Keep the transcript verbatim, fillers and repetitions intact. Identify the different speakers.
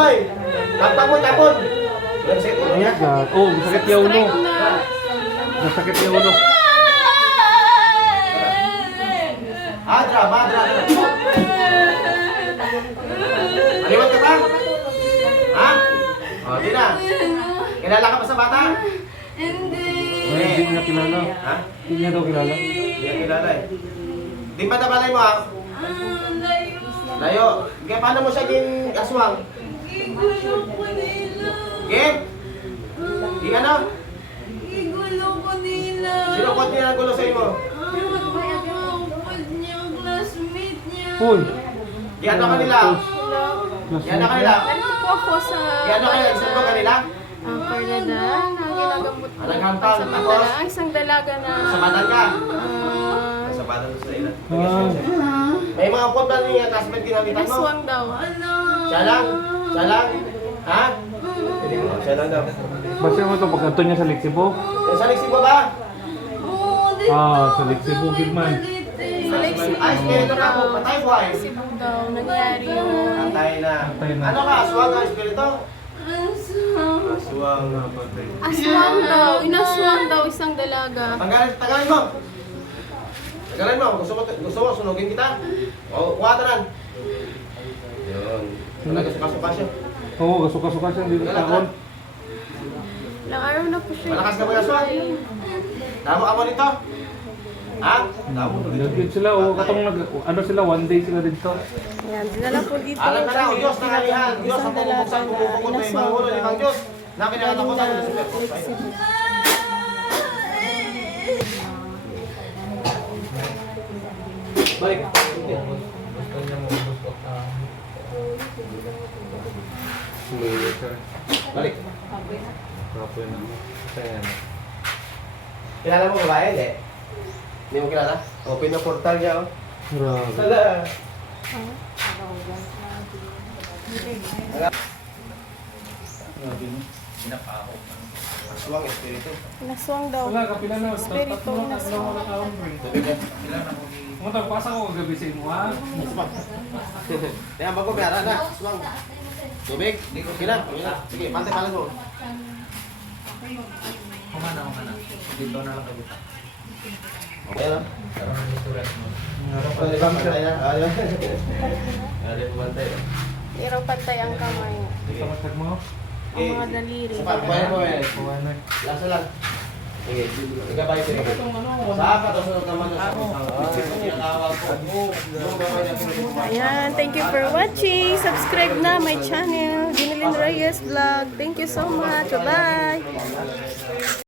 Speaker 1: kamay. Tapang mo, tapon. Nagsakit ulo niya.
Speaker 2: Oh, masakit yung ulo. Masakit yung ulo.
Speaker 1: Adra, madra. Aliwat ka ba? Ha? O, di na. Kilala ka pa sa bata?
Speaker 3: Hindi.
Speaker 2: Ay, hindi niya kilala.
Speaker 1: Ha?
Speaker 2: Hindi niya daw kilala.
Speaker 1: Hindi niya kilala eh. Di ba nabalay mo ha?
Speaker 3: Ah, layo.
Speaker 1: Layo. Kaya paano mo siya din aswang?
Speaker 3: Igulo ko nila.
Speaker 1: Ge? Di ano?
Speaker 3: Igulo ko nila.
Speaker 1: Sino kot niya ang gulo sa imo?
Speaker 3: Ah, kapatid niya, classmate niya.
Speaker 2: Uy!
Speaker 1: Di ano kanila? Di ano kanila?
Speaker 4: Nandito po ako sa
Speaker 1: Di ano kanila? Isang ko kanila?
Speaker 4: ang Carnada na ginagamot ko.
Speaker 1: Ah, naghampal.
Speaker 4: Sa
Speaker 1: Tapos?
Speaker 4: Mandala, ang isang dalaga na
Speaker 1: Sa badan ka?
Speaker 4: ah,
Speaker 1: Sa badan sa ila.
Speaker 2: Ah,
Speaker 1: May mga pot ba niya classmate ginamitan mo?
Speaker 4: pinaswang daw.
Speaker 3: Ano?
Speaker 1: Siya lang? Siya lang? Ha? Siya lang daw.
Speaker 2: basta mo ito pagkanto niya sa Lixibo.
Speaker 1: Eh, sa Lixibo ba?
Speaker 3: Oo, di
Speaker 2: Ah,
Speaker 3: ba?
Speaker 2: sa Lixibo, Gilman.
Speaker 3: Malit eh.
Speaker 4: Sa Lixibo.
Speaker 1: Ay, espiritu na ako. Patay buhay.
Speaker 4: Cebu daw, nangyari yun.
Speaker 1: Patay na.
Speaker 2: Patay na.
Speaker 1: Ano ka? Aswang ka espiritu?
Speaker 3: Aswang.
Speaker 1: Aswang na patay.
Speaker 4: Aswang daw, inaswang daw isang dalaga.
Speaker 1: Tanggalin, tanggalin mo. Tanggalin mo. Gusto mo, gusto mo, sunugin kita. O, kuha ka nan. Yun. Talaga suka-suka siya.
Speaker 2: Oo, kasuka-suka siya. Hindi na takon.
Speaker 4: Ilang araw na po siya.
Speaker 1: Malakas ka mo yung aswang. Damo ka mo dito. Ha? Damo mo dito.
Speaker 2: Nagkit sila. O, katong nag... Ano sila? One day sila dito.
Speaker 4: Yan, dinala po dito.
Speaker 1: Alam ka na, o Diyos, nangalihan. Diyos, ang
Speaker 4: Isang dalaga
Speaker 1: pumupuksan,
Speaker 4: na
Speaker 1: pumupukot, may
Speaker 4: inaswang
Speaker 1: pangulo, limang Diyos.
Speaker 4: galing
Speaker 1: Nakinakatakutan
Speaker 4: na
Speaker 1: yung super.
Speaker 4: Cebu.
Speaker 1: Balik. Balik. Kilala mo babae, hindi? Hindi mo kilala? Open na portal niya, oh.
Speaker 2: Grabe.
Speaker 1: Sala.
Speaker 2: Grabe, no?
Speaker 1: Aswang, espiritu.
Speaker 4: Inaswang daw.
Speaker 2: Wala, kapila na.
Speaker 4: Espiritu
Speaker 2: Tatlo na,
Speaker 4: na
Speaker 2: tatlo na taon, bro.
Speaker 1: Tubig na.
Speaker 2: Mga tagpasa ko kagabi sa imo, ha?
Speaker 1: Kaya bago, may ara na. Aswang. Tubig? Kina, kina. Sige, pantay pala mo.
Speaker 5: Kumana, kumana. Dito na lang kayo.
Speaker 1: Okay na?
Speaker 5: Karoon ng restaurant mo.
Speaker 1: Pwede ba pantay na? Ah, yun. Pwede ba pantay?
Speaker 4: Pero pantay ang kamay.
Speaker 1: Sige.
Speaker 2: Kamatag mo?
Speaker 4: Ang mga daliri.
Speaker 1: Sa pagbayan mo, eh.
Speaker 2: Kuwanag.
Speaker 1: Lasa lang. Sige, ikabay ko. Sa ka, tapos naman sa ako.
Speaker 4: Ayan, thank you for watching. Subscribe na my channel, Ginilin Reyes Vlog. Thank you so much. Bye!